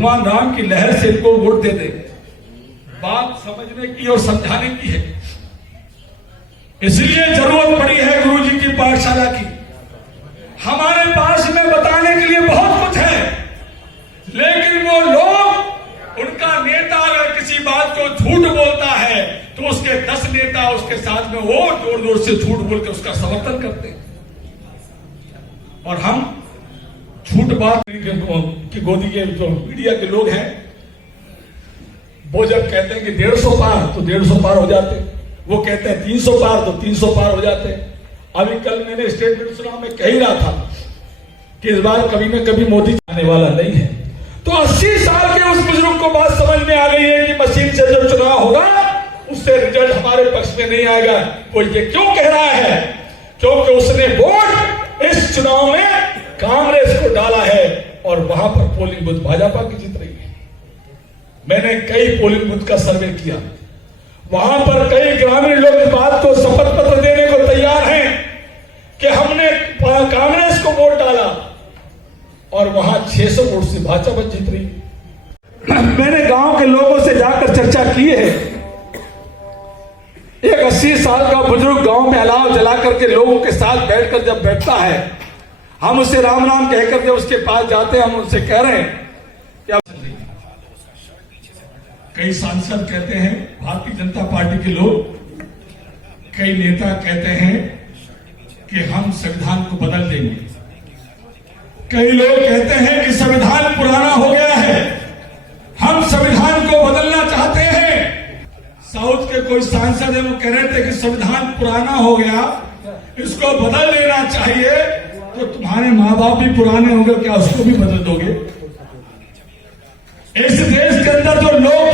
भगवान राम की लहर से इनको वोट दे दे। बात समझने की और समझाने की है, इसलिए जरूरत पड़ी है गुरु जी की पाठशाला की। हमारे पास में बताने के लिए बहुत कुछ है, लेकिन वो लोग, उनका नेता अगर किसी बात को झूठ बोलता है तो उसके 10 नेता उसके साथ में वो जोर जोर से झूठ बोल के उसका समर्थन करते हैं। और हम झूठ बात की गोदी के जो मीडिया के लोग हैं, वो जब कहते हैं कि 150 पार तो 150 पार हो जाते, वो कहते हैं 300 पार तो 300 पार हो जाते। अभी कल मैंने स्टेटमेंट सुना, मैं कह ही रहा था कि इस बार कभी न कभी मोदी आने वाला नहीं है। तो 80 साल के उस बुजुर्ग को बात समझ में आ गई है कि मशीन से जो चुनाव होगा उससे रिजल्ट हमारे पक्ष में नहीं आएगा। वो ये क्यों कह रहा है? क्योंकि उसने वोट इस चुनाव में कांग्रेस को डाला है और वहां पर पोलिंग बूथ भाजपा की जीत रही है। मैंने कई पोलिंग बूथ का सर्वे किया, वहां पर कई ग्रामीण लोग इस बात को शपथ पत्र देने को तैयार हैं कि हमने कांग्रेस को वोट डाला और वहां 600 वोट से भाजपा जीत रही। मैंने गांव के लोगों से जाकर चर्चा की है। एक 80 साल का बुजुर्ग गांव में अलाव जला करके लोगों के साथ बैठकर जब बैठता है, हम उससे राम राम कहकर जब उसके पास जाते हैं, हम उनसे कह रहे हैं कि कई सांसद कहते हैं, भारतीय जनता पार्टी के लोग, कई नेता कहते हैं कि हम संविधान को बदल देंगे। कई लोग कहते हैं कि संविधान पुराना हो गया है, हम संविधान को बदलना चाहते हैं। साउथ के कोई सांसद है, वो कह रहे थे कि संविधान पुराना हो गया, इसको बदल लेना चाहिए। तो तुम्हारे माँ बाप भी पुराने होंगे, क्या उसको भी बदल दोगे? इस देश के अंदर जो लोग